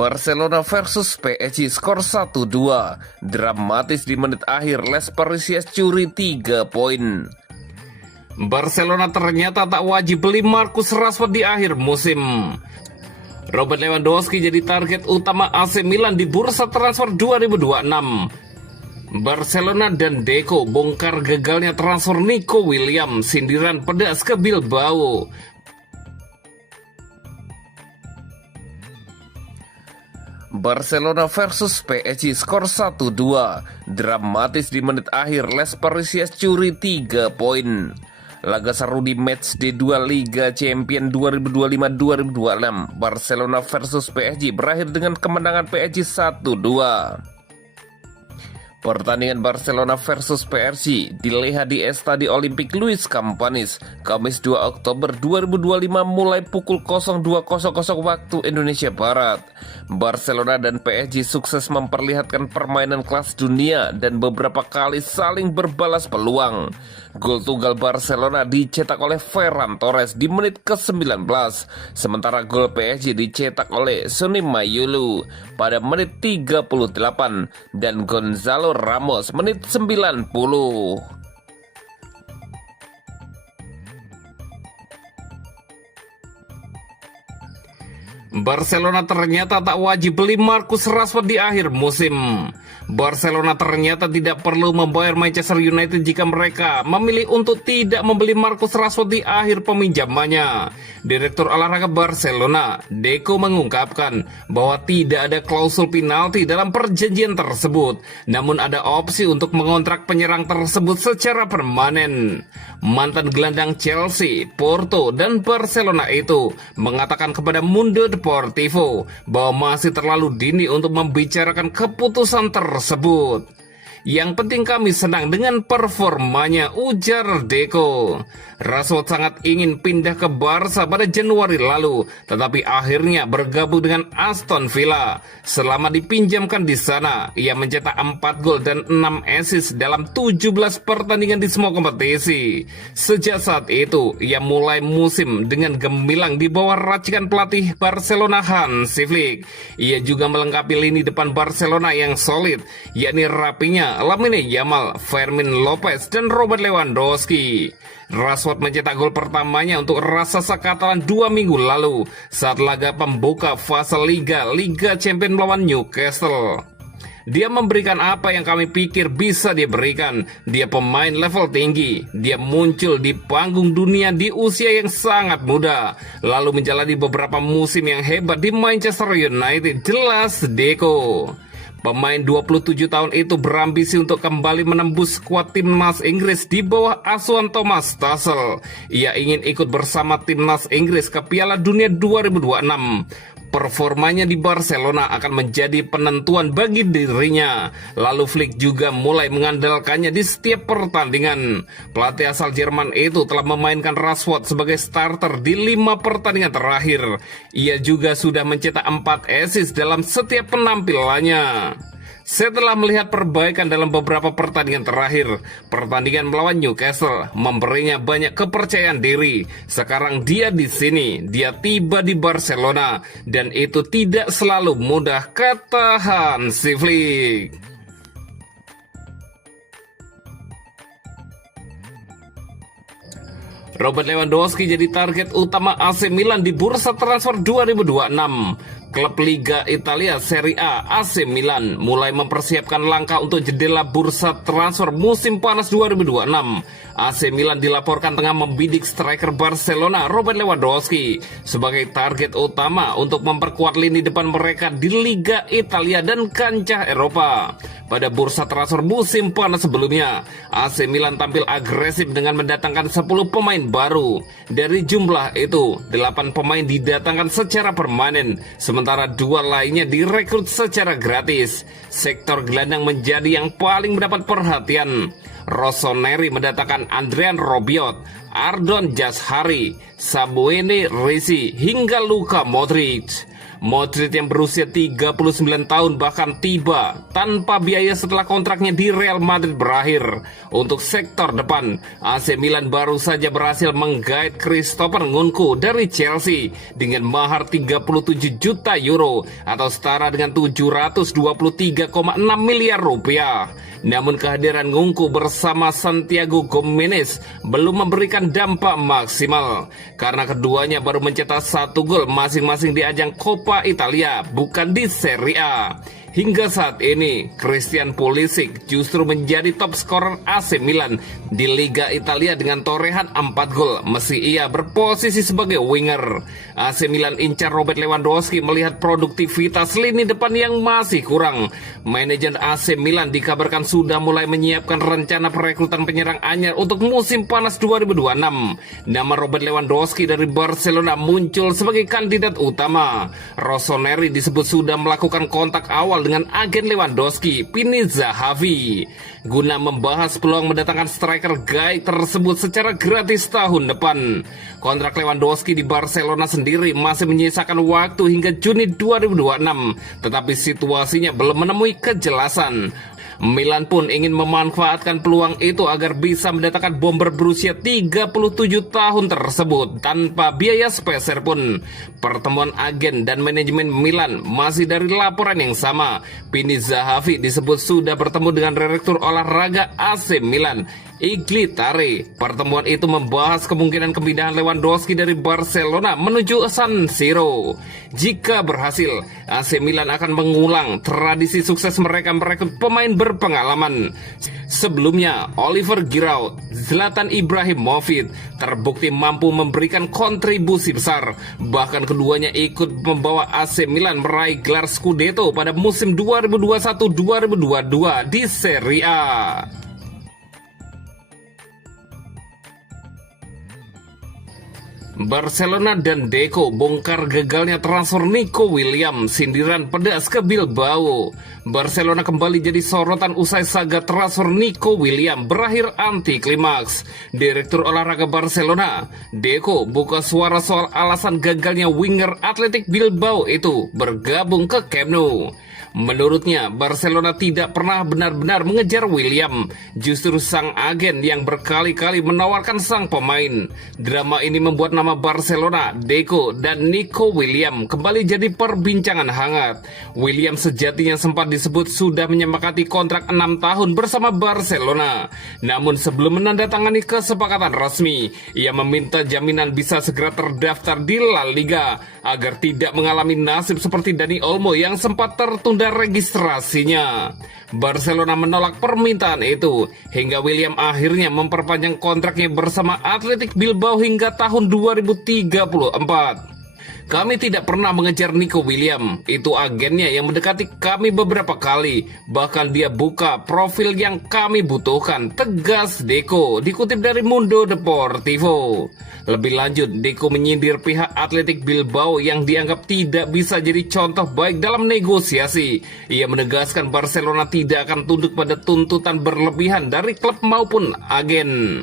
Barcelona versus PSG skor 1-2. Dramatis di menit akhir, Les Parisiens curi 3 poin. Barcelona ternyata tak wajib beli Marcus Rashford di akhir musim. Robert Lewandowski jadi target utama AC Milan di bursa transfer 2026. Barcelona dan Deco bongkar gagalnya transfer Nico Williams, sindiran pedas ke Bilbao. Barcelona versus PSG skor 1-2. Dramatis di menit akhir, Les Parisiens curi 3 poin. Laga seru di match D2 Liga Champions 2025-2026 Barcelona versus PSG berakhir dengan kemenangan PSG 1-2. Pertandingan Barcelona versus PSG dilihat di Estadio Olympique Luis Companys, Kamis 2 Oktober 2025 mulai pukul 02.00 waktu Indonesia Barat. Barcelona dan PSG sukses memperlihatkan permainan kelas dunia dan beberapa kali saling berbalas peluang. Gol tunggal Barcelona dicetak oleh Ferran Torres di menit ke-19, sementara gol PSG dicetak oleh Sonny Mayulu pada menit 38 dan Gonzalo Ramos menit 90. Barcelona ternyata tak wajib beli Marcus Rashford di akhir musim. Barcelona ternyata tidak perlu membayar Manchester United jika mereka memilih untuk tidak membeli Marcus Rashford di akhir peminjamannya. Direktur olahraga Barcelona, Deco, mengungkapkan bahwa tidak ada klausul penalti dalam perjanjian tersebut, namun ada opsi untuk mengontrak penyerang tersebut secara permanen. Mantan gelandang Chelsea, Porto, dan Barcelona itu mengatakan kepada Mundo Deportivo bahwa masih terlalu dini untuk membicarakan keputusan tersebut. Yang penting kami senang dengan performanya, ujar Deco. Rashford sangat ingin pindah ke Barca pada Januari lalu, tetapi akhirnya bergabung dengan Aston Villa. Selama dipinjamkan di sana, ia mencetak 4 gol dan 6 assist dalam 17 pertandingan di semua kompetisi. Sejak saat itu, ia mulai musim dengan gemilang di bawah racikan pelatih Barcelona Hansi Flick. Ia juga melengkapi lini depan Barcelona yang solid, yakni rapinya Lamine Yamal, Fermin Lopez, dan Robert Lewandowski. Rashford mencetak gol pertamanya untuk raksasa Catalan 2 minggu lalu saat laga pembuka fase Liga Champions melawan Newcastle. Dia memberikan apa yang kami pikir bisa dia berikan. Dia pemain level tinggi. Dia muncul di panggung dunia di usia yang sangat muda, lalu menjalani beberapa musim yang hebat di Manchester United, jelas Deco. Pemain 27 tahun itu berambisi untuk kembali menembus skuad timnas Inggris di bawah asuhan Thomas Tuchel. Ia ingin ikut bersama timnas Inggris ke Piala Dunia 2026. Performanya di Barcelona akan menjadi penentuan bagi dirinya. Lalu Flick juga mulai mengandalkannya di setiap pertandingan. Pelatih asal Jerman itu telah memainkan Rashford sebagai starter di 5 pertandingan terakhir. Ia juga sudah mencetak 4 assist dalam setiap penampilannya. Setelah melihat perbaikan dalam beberapa pertandingan terakhir, pertandingan melawan Newcastle memberinya banyak kepercayaan diri. Sekarang dia di sini, dia tiba di Barcelona, dan itu tidak selalu mudah, kata Hansi Flick. Robert Lewandowski jadi target utama AC Milan di bursa transfer 2026. Klub Liga Italia Serie A AC Milan mulai mempersiapkan langkah untuk jendela bursa transfer musim panas 2026. AC Milan dilaporkan tengah membidik striker Barcelona Robert Lewandowski sebagai target utama untuk memperkuat lini depan mereka di Liga Italia dan kancah Eropa. Pada bursa transfer musim panas sebelumnya, AC Milan tampil agresif dengan mendatangkan 10 pemain baru. Dari jumlah itu, 8 pemain didatangkan secara permanen, sementara 2 lainnya direkrut secara gratis. Sektor gelandang menjadi yang paling mendapat perhatian. Rossoneri mendatangkan Adrian Rabiot, Ardon Jashari, Samuel Risi, hingga Luka Modric. Modric yang berusia 39 tahun bahkan tiba tanpa biaya setelah kontraknya di Real Madrid berakhir. Untuk sektor depan, AC Milan baru saja berhasil menggait Christopher Nkunku dari Chelsea dengan mahar 37 juta euro atau setara dengan 723,6 miliar rupiah. Namun kehadiran Nkunku bersama Santiago Gimenez belum memberikan dampak maksimal karena keduanya baru mencetak 1 gol masing-masing di ajang Coppa Italia, bukan di Serie A. Hingga saat ini, Christian Pulisic justru menjadi top scorer AC Milan di Liga Italia dengan torehan 4 gol, meski ia berposisi sebagai winger. AC Milan incar Robert Lewandowski melihat produktivitas lini depan yang masih kurang. Manajer AC Milan dikabarkan sudah mulai menyiapkan rencana perekrutan penyerang anyar untuk musim panas 2026. Nama Robert Lewandowski dari Barcelona muncul sebagai kandidat utama. Rossoneri disebut sudah melakukan kontak awal dengan agen Lewandowski, Pini Zahavi, guna membahas peluang mendatangkan striker gay tersebut secara gratis tahun depan. Kontrak Lewandowski di Barcelona sendiri masih menyisakan waktu hingga Juni 2026, tetapi situasinya belum menemui kejelasan. Milan pun ingin memanfaatkan peluang itu agar bisa mendatangkan bomber berusia 37 tahun tersebut tanpa biaya speser pun. Pertemuan agen dan manajemen Milan masih dari laporan yang sama. Pini Zahavi disebut sudah bertemu dengan direktur olahraga AC Milan, Iglitare. Pertemuan itu membahas kemungkinan kepindahan Lewandowski dari Barcelona menuju San Siro. Jika berhasil, AC Milan akan mengulang tradisi sukses mereka merekrut pemain berpengalaman. Sebelumnya, Oliver Giroud, Zlatan Ibrahimovic terbukti mampu memberikan kontribusi besar. Bahkan keduanya ikut membawa AC Milan meraih gelar Scudetto pada musim 2021-2022 di Serie A. Barcelona dan Deco bongkar gagalnya transfer Nico Williams, sindiran pedas ke Bilbao. Barcelona kembali jadi sorotan usai saga transfer Nico Williams berakhir anti klimaks. Direktur olahraga Barcelona, Deco, buka suara soal alasan gagalnya winger Athletic Bilbao itu bergabung ke Camp Nou. Menurutnya, Barcelona tidak pernah benar-benar mengejar William. Justru sang agen yang berkali-kali menawarkan sang pemain. Drama ini membuat nama Barcelona, Deco, dan Nico William kembali jadi perbincangan hangat. William sejatinya sempat disebut sudah menyepakati kontrak 6 tahun bersama Barcelona. Namun sebelum menandatangani kesepakatan resmi, ia meminta jaminan bisa segera terdaftar di La Liga agar tidak mengalami nasib seperti Dani Olmo yang sempat tertunda registrasinya. Barcelona menolak permintaan itu hingga William akhirnya memperpanjang kontraknya bersama Athletic Bilbao hingga tahun 2034. Kami tidak pernah mengejar Nico William, itu agennya yang mendekati kami beberapa kali, bahkan dia buka profil yang kami butuhkan, tegas Deco, dikutip dari Mundo Deportivo. Lebih lanjut, Deco menyindir pihak Athletic Bilbao yang dianggap tidak bisa jadi contoh baik dalam negosiasi. Ia menegaskan Barcelona tidak akan tunduk pada tuntutan berlebihan dari klub maupun agen.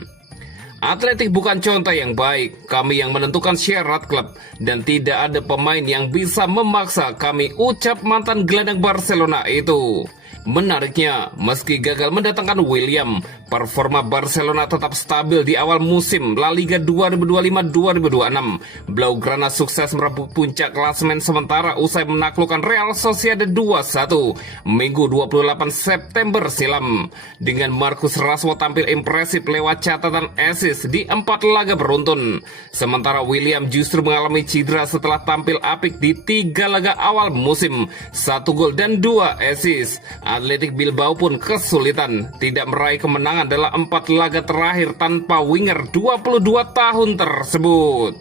Athletic bukan contoh yang baik, kami yang menentukan syarat klub dan tidak ada pemain yang bisa memaksa kami, ucap mantan gelandang Barcelona itu. Menariknya, meski gagal mendatangkan William, performa Barcelona tetap stabil di awal musim La Liga 2025-2026. Blaugrana sukses merebut puncak klasemen sementara usai menaklukkan Real Sociedad 2-1 Minggu 28 September silam. Dengan Marcus Rashford tampil impresif lewat catatan assist di 4 laga beruntun. Sementara William justru mengalami cedera setelah tampil apik di 3 laga awal musim, 1 gol dan 2 assist. Athletic Bilbao pun kesulitan, tidak meraih kemenangan dalam 4 laga terakhir tanpa winger 22 tahun tersebut.